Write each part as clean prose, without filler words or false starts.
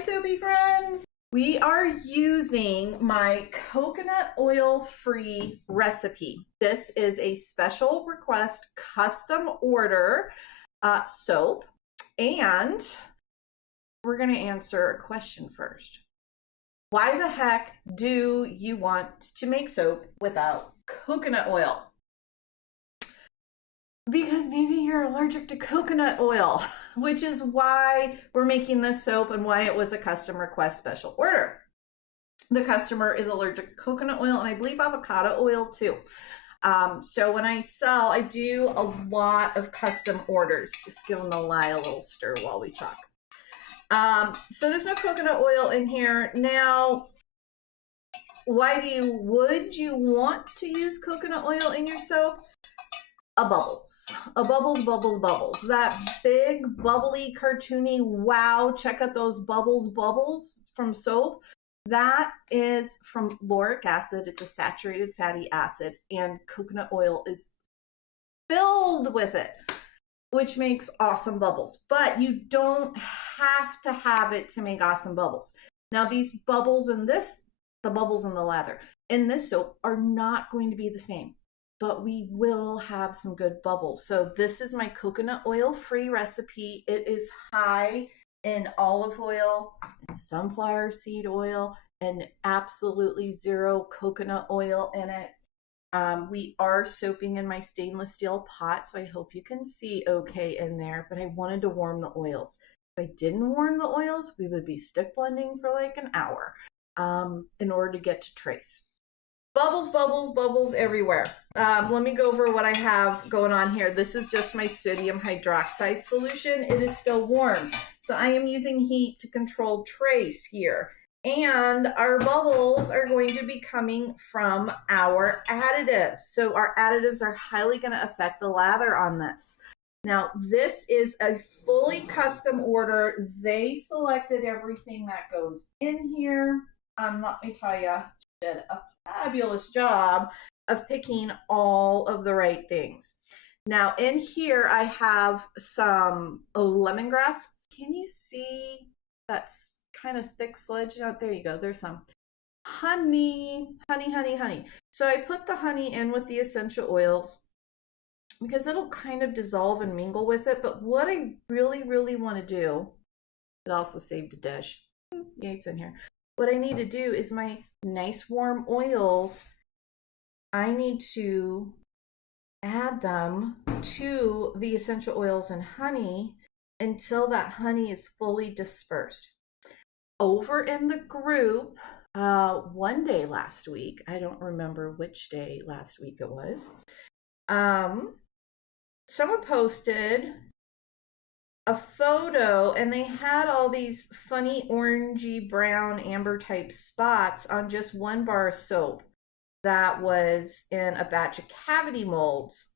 soapy friends. We are using my coconut oil free recipe. This is a special request custom order soap, and we're going to answer a question first. Why the heck do you want to make soap without coconut oil? Because maybe you're allergic to coconut oil, which is why we're making this soap and why it was a custom request special order. The customer is allergic to coconut oil and I believe avocado oil too. So when I sell, I do a lot of custom orders. Just giving the lye a little stir while we talk. So there's no coconut oil in here. Now, would you want to use coconut oil in your soap? Bubbles. Bubbles. That big, bubbly, cartoony, wow, check out those bubbles from soap. That is from lauric acid. It's a saturated fatty acid, and coconut oil is filled with it, which makes awesome bubbles. But you don't have to have it to make awesome bubbles. Now, these bubbles in this, the bubbles in the lather, in this soap are not going to be the same, but we will have some good bubbles. So this is my coconut oil free recipe. It is high in olive oil, and sunflower seed oil, and absolutely zero coconut oil in it. We are soaping in my stainless steel pot, so I hope you can see okay in there, but I wanted to warm the oils. If I didn't warm the oils, we would be stick blending for like an hour in order to get to trace. Bubbles everywhere. Let me go over what I have going on here. This is just my sodium hydroxide solution. It is still warm. So I am using heat to control trace here. And our bubbles are going to be coming from our additives. So our additives are highly going to affect the lather on this. Now, this is a fully custom order. They selected everything that goes in here. Let me tell you, did a fabulous job of picking all of the right things. Now in here I have some lemongrass. Can you see that kind of thick sludge out there? You go, there's some honey. So I put the honey in with the essential oils because it'll kind of dissolve and mingle with it. But what I really want to do, it also saved a dish. Yeah, it's in here. What I need to do is my nice warm oils, I need to add them to the essential oils and honey until that honey is fully dispersed. Over in the group, one day last week, I don't remember which day last week it was, someone posted a photo and they had all these funny orangey brown amber type spots on just one bar of soap that was in a batch of cavity molds,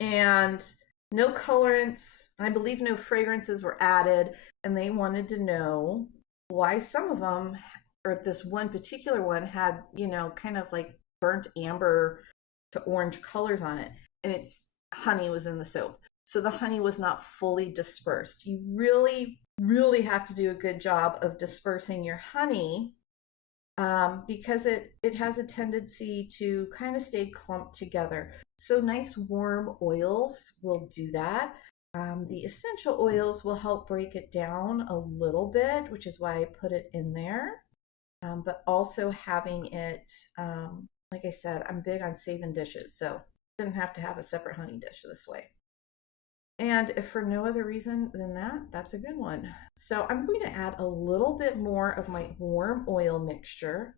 and no colorants, and I believe no fragrances were added, and they wanted to know why some of them, or this one particular one, had, you know, kind of like burnt amber to orange colors on it, and it's honey was in the soap. So the honey was not fully dispersed. You really have to do a good job of dispersing your honey because it has a tendency to kind of stay clumped together. So nice warm oils will do that. The essential oils will help break it down a little bit, which is why I put it in there. But also having it, like I said, I'm big on saving dishes, so I didn't have to have a separate honey dish this way. And if for no other reason than that, that's a good one. So I'm going to add a little bit more of my warm oil mixture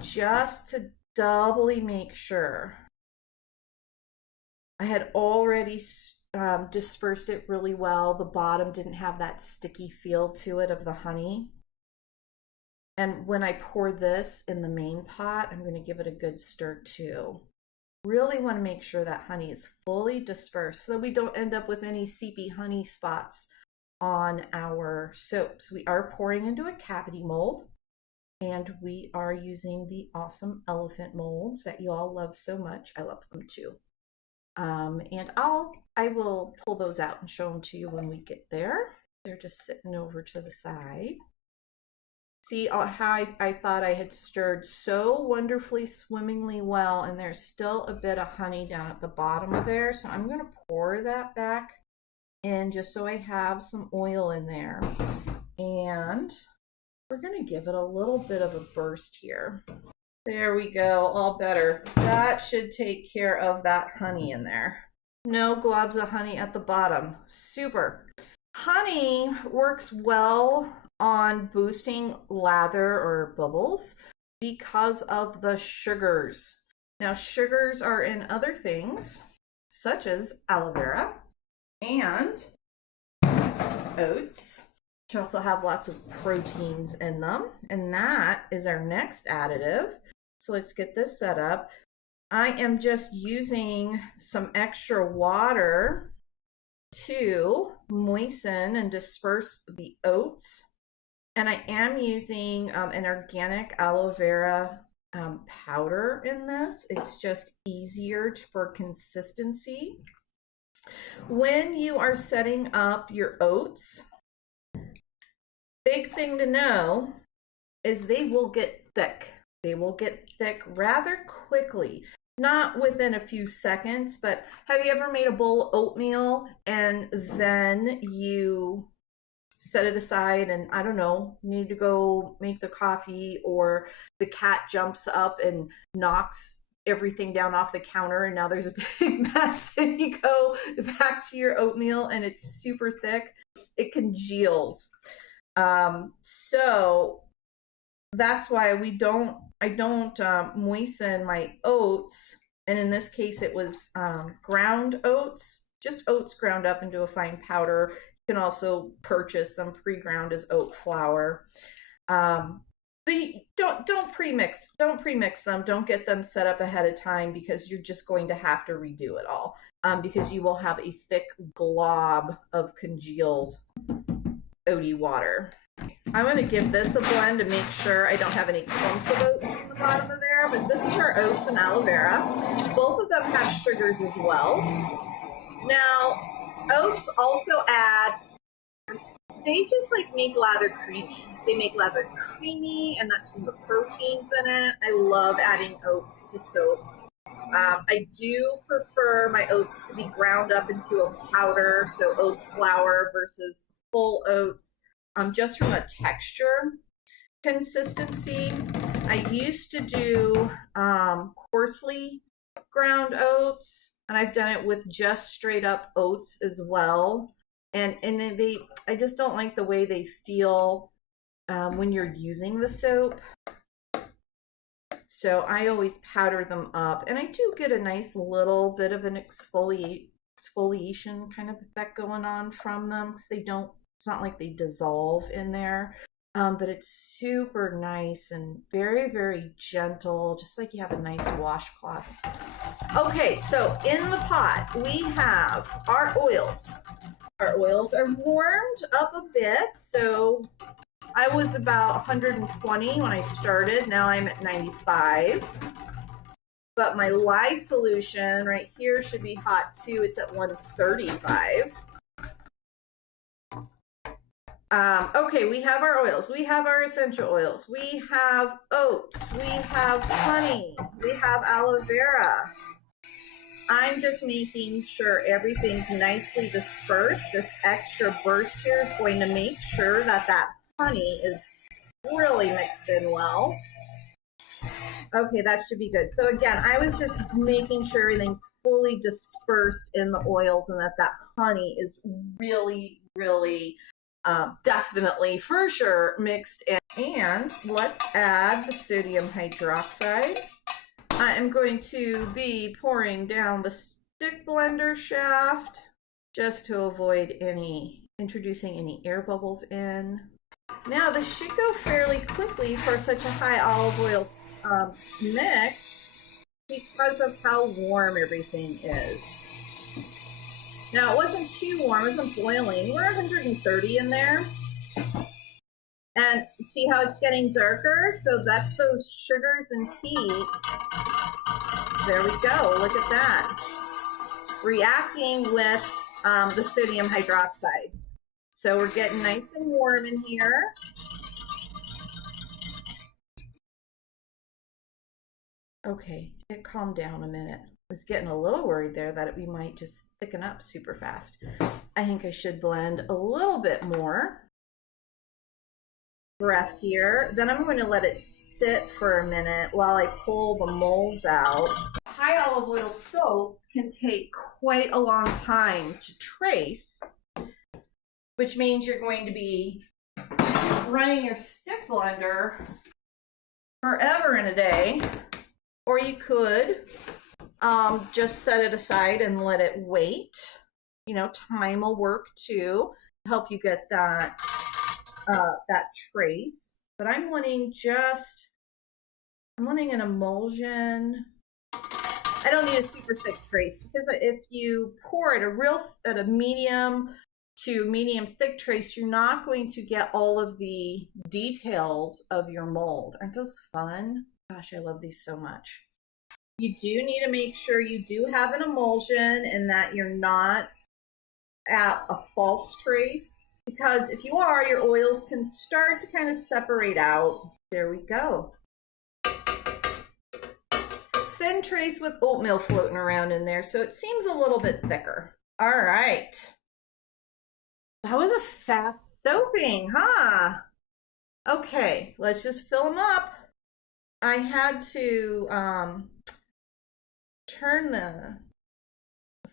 just to doubly make sure. I had already dispersed it really well. The bottom didn't have that sticky feel to it of the honey. And when I pour this in the main pot, I'm going to give it a good stir too. Really want to make sure that honey is fully dispersed so that we don't end up with any seepy honey spots on our soaps. We are pouring into a cavity mold, and we are using the awesome elephant molds that you all love so much. I love them too. And I will pull those out and show them to you when we get there. They're just sitting over to the side. See how I thought I had stirred so wonderfully, swimmingly well, and there's still a bit of honey down at the bottom of there. So I'm going to pour that back in just so I have some oil in there. And we're going to give it a little bit of a burst here. There we go, all better. That should take care of that honey in there. No globs of honey at the bottom. Super. Honey works well on boosting lather or bubbles because of the sugars. Now, sugars are in other things, such as aloe vera and oats, which also have lots of proteins in them. And that is our next additive. So let's get this set up. I am just using some extra water to moisten and disperse the oats. And I am using an organic aloe vera powder in this. It's just easier for consistency. When you are setting up your oats, big thing to know is they will get thick. They will get thick rather quickly. Not within a few seconds, but have you ever made a bowl of oatmeal and then you set it aside and, I don't know, need to go make the coffee, or the cat jumps up and knocks everything down off the counter and now there's a big mess, and you go back to your oatmeal and it's super thick, it congeals. So that's why I don't moisten my oats. And in this case, it was ground oats, just oats ground up into a fine powder. You can also purchase them pre-ground as oat flour. But don't premix them. Don't get them set up ahead of time, because you're just going to have to redo it all, because you will have a thick glob of congealed oaty water. I'm going to give this a blend to make sure I don't have any clumps of oats in the bottom of there, but this is our oats and aloe vera. Both of them have sugars as well. Now, oats also they just like make lather creamy. They make lather creamy, and that's from the proteins in it. I love adding oats to soap. I do prefer my oats to be ground up into a powder, so oat flour versus full oats. Just from a texture consistency. I used to do coarsely ground oats, and I've done it with just straight up oats as well. And I just don't like the way they feel when you're using the soap. So I always powder them up, and I do get a nice little bit of an exfoliation kind of effect going on from them, because it's not like they dissolve in there, but it's super nice and very, very gentle, just like you have a nice washcloth. Okay, so in the pot, we have our oils. Our oils are warmed up a bit, so I was about 120 when I started. Now I'm at 95. But my lye solution right here should be hot too. It's at 135. Okay, we have our oils, we have our essential oils, we have oats, we have honey, we have aloe vera. I'm just making sure everything's nicely dispersed. This extra burst here is going to make sure that that honey is really mixed in well. Okay, that should be good. So again, I was just making sure everything's fully dispersed in the oils, and that honey is really, really definitely, for sure, mixed in. And let's add the sodium hydroxide. I am going to be pouring down the stick blender shaft just to avoid introducing any air bubbles in. Now, this should go fairly quickly for such a high olive oil mix, because of how warm everything is. Now, it wasn't too warm, it wasn't boiling. We're 130 in there. And see how it's getting darker? So that's those sugars and heat. There we go, look at that. Reacting with the sodium hydroxide. So we're getting nice and warm in here. Okay, it calmed down a minute. I was getting a little worried there that we might just thicken up super fast. I think I should blend a little bit more breath here. Then I'm going to let it sit for a minute while I pull the molds out. High olive oil soaps can take quite a long time to trace, which means you're going to be running your stick blender forever in a day. Or you could just set it aside and let it wait. You know, time will work too to help you get that that trace. But I'm wanting an emulsion. I don't need a super thick trace because if you pour at a medium to medium thick trace, you're not going to get all of the details of your mold. Aren't those fun? Gosh, I love these so much. You do need to make sure you do have an emulsion and that you're not at a false trace, because if you are, your oils can start to kind of separate out. There we go. Thin trace with oatmeal floating around in there, so it seems a little bit thicker. All right. That was a fast soaping, huh? Okay, let's just fill them up. I had to turn the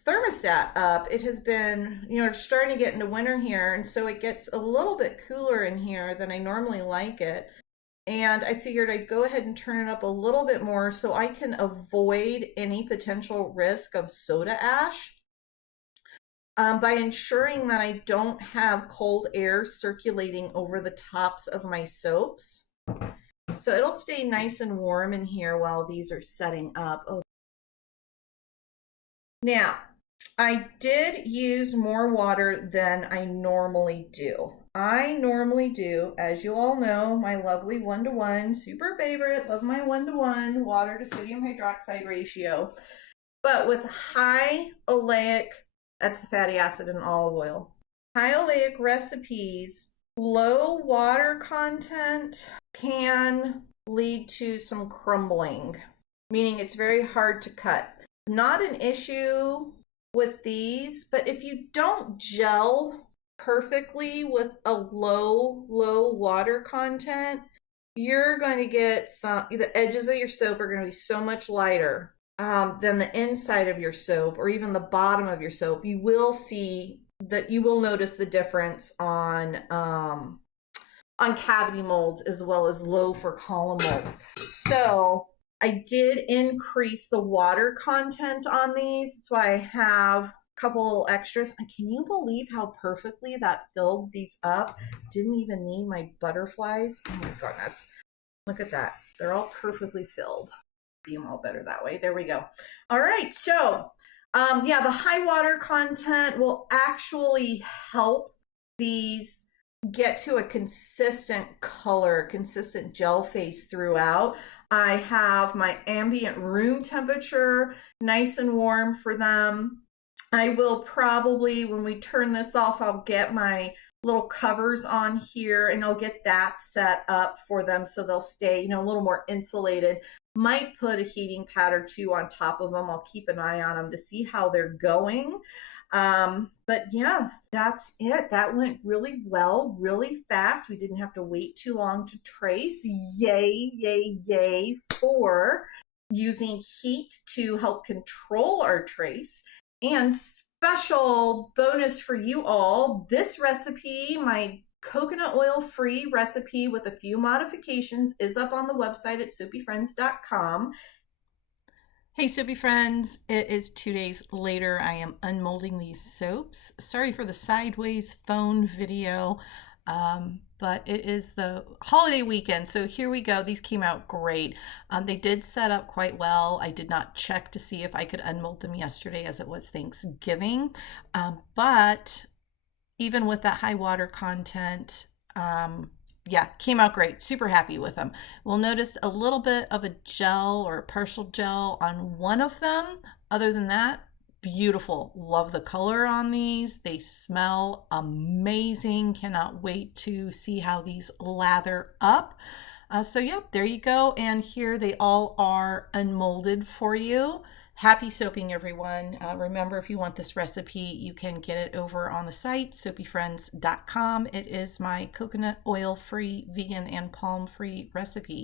thermostat up. It has been, you know, starting to get into winter here, and so it gets a little bit cooler in here than I normally like it. And I figured I'd go ahead and turn it up a little bit more so I can avoid any potential risk of soda ash by ensuring that I don't have cold air circulating over the tops of my soaps. So it'll stay nice and warm in here while these are setting up. Oh. Now, I did use more water than I normally do. I normally do, as you all know, my lovely 1:1, super favorite, love my 1:1 water to sodium hydroxide ratio. But with high oleic, that's the fatty acid in olive oil, high oleic recipes, low water content can lead to some crumbling, meaning it's very hard to cut. Not an issue with these, but if you don't gel perfectly with a low water content, you're going to get the edges of your soap are going to be so much lighter than the inside of your soap or even the bottom of your soap. You will see that, you will notice the difference on cavity molds as well as low for column molds. So I did increase the water content on these. That's why I have a couple extras. And can you believe how perfectly that filled these up? Didn't even need my butterflies. Oh my goodness. Look at that. They're all perfectly filled. See them all better that way. There we go. All right. So yeah, the high water content will actually help these get to a consistent color, consistent gel face throughout. I have my ambient room temperature nice and warm for them. I will probably, when we turn this off, I'll get my little covers on here and I'll get that set up for them so they'll stay, you know, a little more insulated. Might put a heating pad or two on top of them. I'll keep an eye on them to see how they're going. But yeah, that's it. That went really well, really fast. We didn't have to wait too long to trace. Yay, yay, yay for using heat to help control our trace. And special bonus for you all, this recipe, my coconut oil free recipe with a few modifications, is up on the website at soapyfriends.com. Hey Soapy Friends, it is 2 days later. I am unmolding these soaps. Sorry for the sideways phone video, but it is the holiday weekend, so here we go. These came out great. They did set up quite well. I did not check to see if I could unmold them yesterday as it was Thanksgiving, but even with that high water content, yeah, came out great. Super happy with them. We'll notice a little bit of a gel or a partial gel on one of them. Other than that, beautiful. Love the color on these. They smell amazing. Cannot wait to see how these lather up. So yep, there you go. And here they all are unmolded for you. Happy soaping, everyone. Remember, if you want this recipe, you can get it over on the site, soapyfriends.com. It is my coconut oil-free, vegan, and palm-free recipe.